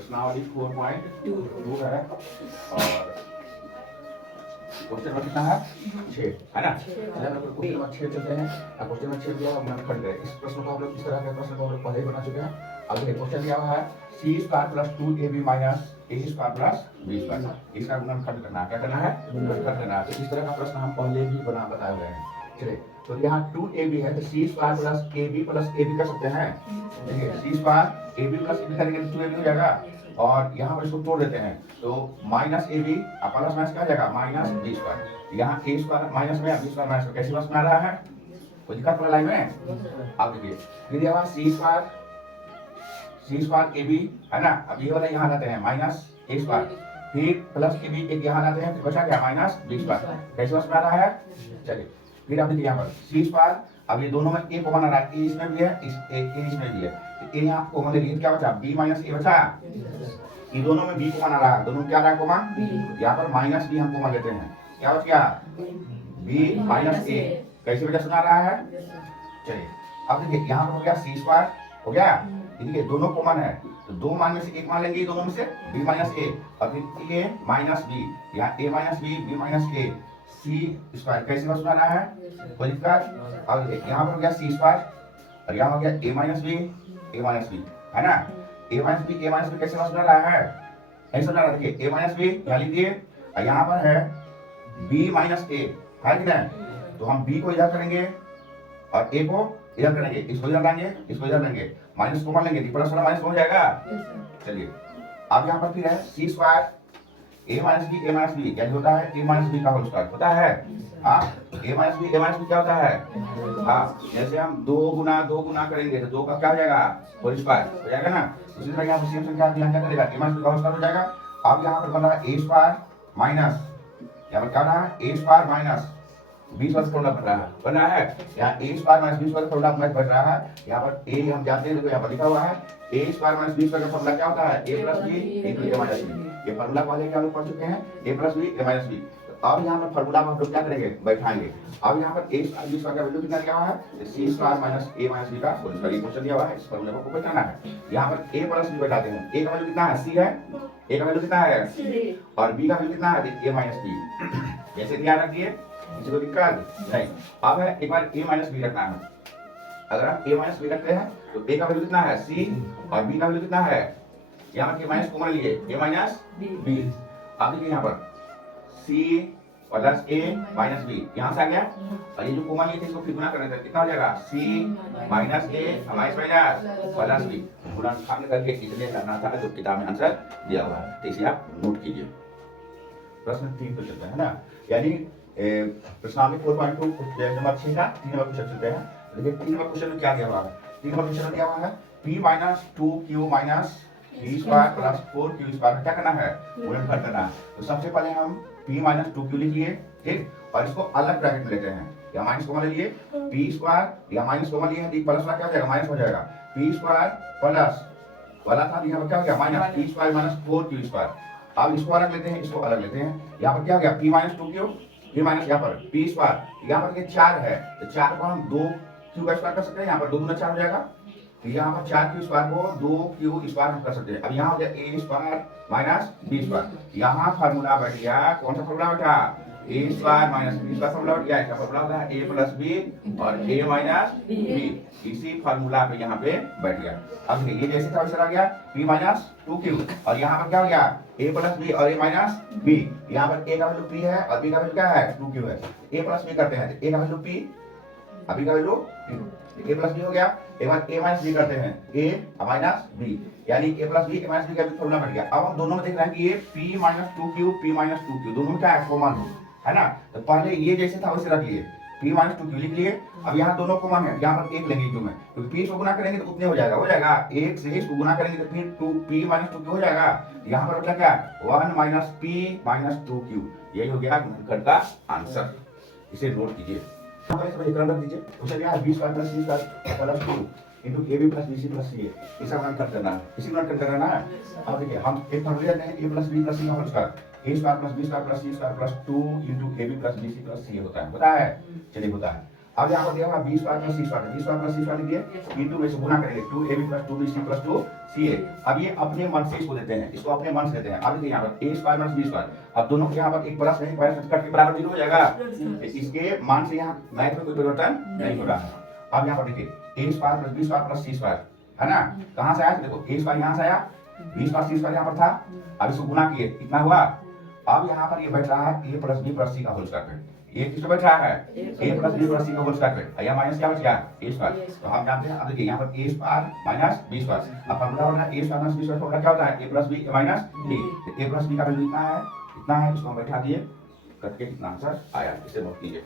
प्रश्नावली 4.2 है और क्वेश्चन नंबर कितना है 6 है ना। चलिए हम लोग क्वेश्चन नंबर 6 चलते हैं। क्वेश्चन नंबर 6 दिया हमने खड़ गए। इस प्रश्न को हम लोग किस तरह के प्रश्न को हम लोग पहले ही बना चुके हैं। अब देखिए क्वेश्चन दिया हुआ है c² + 2ab - a² + b²। इसका गुणन खंड करना है। क्या करना है? गुणन खंड करना है। तो इस तरह का प्रश्न हम पहले भी बताए हुए हैं। चलिए तो यहाँ 2ab है तो c² + ab कर सकते हैं। देखिए c² ab + ab करेंगे तो 2ab हो जाएगा और यहाँ पर इसको तोड़ देते हैं तो -ab प्लस माइनस क्या हो जाएगा -b²। यहाँ a² माइनस में b² माइनस में कैसी बात बना रहा है? कोई दिक्कत वाला लाइन में? आप देखिए फिर यह c² ab है ना। अब ये वाला यहाँ लाते हैं -a², फिर प्लस ab एक यहाँ लाते हैं, फिर बचा क्या -b²। कैसी बात बना रहा है? चलिए फिर आप देखिए यहाँ पर c²। अब ये दोनों में a कॉमन आ रहा है, a इसमें भी है, a इसमें भी है, तो a यहाँ कॉमन ले लिए क्या बचा b - a बचा। ये दोनों में b कॉमन आ रहा है, दोनों में क्या आ रहा है कॉमन? यहाँ पर -b हम कॉमन लेते हैं, क्या बच गया b - a। कैसे वजह सुना रहा है? चलिए अब देखिए यहाँ पर हो गया c² हो गया। देखिए दोनों कॉमन है तो दो मान में से एक मान लेंगे, दोनों में से b - a और फिर a - b, यहाँ a - b b - a c² कैसे बात सुना रहा है? कोई दिक्कत? अब देखिए यहाँ पर हो गया c² और यहाँ हो गया a - b है ना। a - b कैसे बात सुना रहा है? ऐसा सुना रहा है। देखिए a - b यहाँ लिख दिए और यहाँ पर है b - a है कि नहीं। तो हम b को इधर करेंगे और a को इधर करेंगे, इसको इधर लाएंगे, इसको इधर लेंगे, माइनस को मान लेंगे, प्लस वाला माइनस हो जाएगा। चलिए अब यहाँ पर फिर है c² a - b क्या होता है? a - b का होल स्क्वायर होता है। हाँ a - b क्या होता है? हाँ जैसे हम 2 गुना करेंगे तो 2 का क्या हो जाएगा? होल स्क्वायर हो जाएगा ना। उसी तरह यहाँ पर सेम संख्या क्या करेगा? a - b का होल स्क्वायर हो जाएगा। अब यहाँ पर बन रहा है a² माइनस, यहाँ पर क्या बना है? a² माइनस b² फॉर्मूला बन रहा है। यहाँ a² - b² फॉर्मूला बन रहा है। यहाँ पर a हम जानते हैं, देखो यहाँ पर लिखा हुआ है a² - b² का फॉर्मूला क्या होता है? a + b * a - b। ये फॉर्मूला पहले क्या लोग पढ़ चुके हैं, a + b a - b। अब यहाँ पर फॉर्मूला हम लोग क्या करेंगे? बैठाएंगे। अब यहाँ पर a² - b² का वैल्यू कितना दिया हुआ है? c² - a - b का होल स्क्वायर। ये क्वेश्चन दिया हुआ है, इस फॉर्मूले को बैठाना है। यहाँ पर a + b बैठाते हैं। a का वैल्यू कितना है? c है। a का वैल्यू कितना है? और b का वैल्यू कितना है? a - b। जैसे ध्यान रखिए, किसी को दिक्कत नहीं। अब है एक बार a - b रखना है। अगर हम a - b रखते हैं तो a का वैल्यू कितना है? c और b का वैल्यू कितना है? यहाँ पर माइनस कॉमन लिए a - b। अब देखिए यहाँ पर c + a - b यहाँ से आ गया और ये जो कॉमन लिए थे इसको फिर गुना करने थे, कितना हो जाएगा? c - a minus plus b। गुणनखंड करके इसलिए करना था जो किताब में आंसर दिया हुआ है, तो इसे आप नोट कीजिए। प्रश्न 3 पे चलते हैं ना, यानी प्रश्नावली 4.2 नंबर 6 का 3 नंबर क्वेश्चन चलते हैं। देखिए 3 नंबर क्वेश्चन में क्या दिया हुआ है? 3 नंबर क्वेश्चन में दिया हुआ है p - 2q - b² + 4q² क्या करना है? गुणनखंड करना है। तो सबसे पहले हम p - 2q लिख लिए, ठीक, और इसको अलग ब्रैकेट में लेते हैं। या माइनस कॉमन ले लिए p² या माइनस कॉमन लिए हैं, प्लस वाला क्या हो जाएगा? माइनस हो जाएगा। p² प्लस वाला था, यहाँ पर क्या हो गया? Minus p² - 4q²। अब इसको अलग लेते हैं, इसको अलग लेते हैं। यहाँ पर क्या हो गया? p - 2q, फिर माइनस यहाँ पर p²। यहाँ पर 4 है तो 4 को हम 2q² कर सकते हैं। यहाँ पर 2 गुना 4 हो जाएगा, तो यहाँ पर 4q² को 2q² हम कर सकते हैं। अब यहाँ हो गया a² - b²। यहाँ फार्मूला बैठ गया, कौन सा फार्मूला बैठा? a² - b² फार्मूला बैठ गया। इसका फार्मूला होता है a + b और a - b। इसी फार्मूला पे यहाँ पे बैठ गया। अब ये जैसे था वैसे आ गया p - 2q और यहाँ पर क्या हो गया? a + b और a - b। यहाँ पर a का वैल्यू p है और b का वैल्यू क्या है? 2q है। a + b करते हैं तो a का वैल्यू p और b का वैल्यू a + b हो गया। एक बार a - b करते हैं a - b, यानी a + b a - b का भी फॉर्मूला बैठ गया। अब हम दोनों में देख रहे हैं कि ये p - 2q दोनों में क्या है? कॉमन है ना। तो पहले ये जैसे था वैसे रख लिए, p - 2q लिख लिए। अब यहाँ दोनों कॉमन है, यहाँ पर 1 लेंगे जो में, क्योंकि p को गुना करेंगे तो उतने हो जाएगा 1 से इसको गुना करेंगे तो फिर p - 2q हो जाएगा। यहाँ पर बचा क्या? 1 - p - 2q। यही हो गया गुणनखंड का आंसर। इसे नोट कीजिए, रख दीजिए। उसे क्या है? b² + c² + 2 into ab + bc + ca। इसका गुणनखंड करना है, इसी गुणनखंड करना है। अब देखिए हम एक फॉर्मूला लेते हैं a + b + c का whole square, a² + b² + c² + 2 into ab + bc + ca होता है, चलिए होता है। अब यहाँ पर दिया हुआ बी स्क्वायर प्लस सी स्क्वायर, बी स्क्वायर प्लस सी स्क्वायर लिखिए, इंटू में से गुना करेंगे 2ab plus 2bc plus 2ca। अब ये अपने मन से इसको देते हैं, इसको अपने मन से देते हैं। अब देखिए यहाँ पर a square plus b square, अब दोनों के यहाँ पर एक प्लस नहीं, कट के बराबर 0 हो जाएगा। इसके मान से यहाँ मैथ में कोई परिवर्तन नहीं हो रहा है। अब यहाँ पर देखिए a square plus b square plus c square है ना, कहाँ से आया? देखो a स्क्वायर यहाँ से आया, b स्क्वायर c स्क्वायर यहाँ पर था, अब इसको गुना किए कितना हुआ। अब यहाँ पर ये बैठ रहा है a plus b plus c का होल स्क्वायर पे, ये किसको बैठ रहा है? a plus b plus c का होल स्क्वायर पे, यहाँ माइनस क्या बच गया? a square. तो हम जानते हैं, अब देखिए यहाँ पर a square minus b square, अब फॉर्मूला होगा a square minus b square formula क्या होता है? a plus b minus b। a plus b का वैल्यू इतना है, इसको हम बैठा दिए, करके कितना आंसर आया, इसे नोट कीजिए।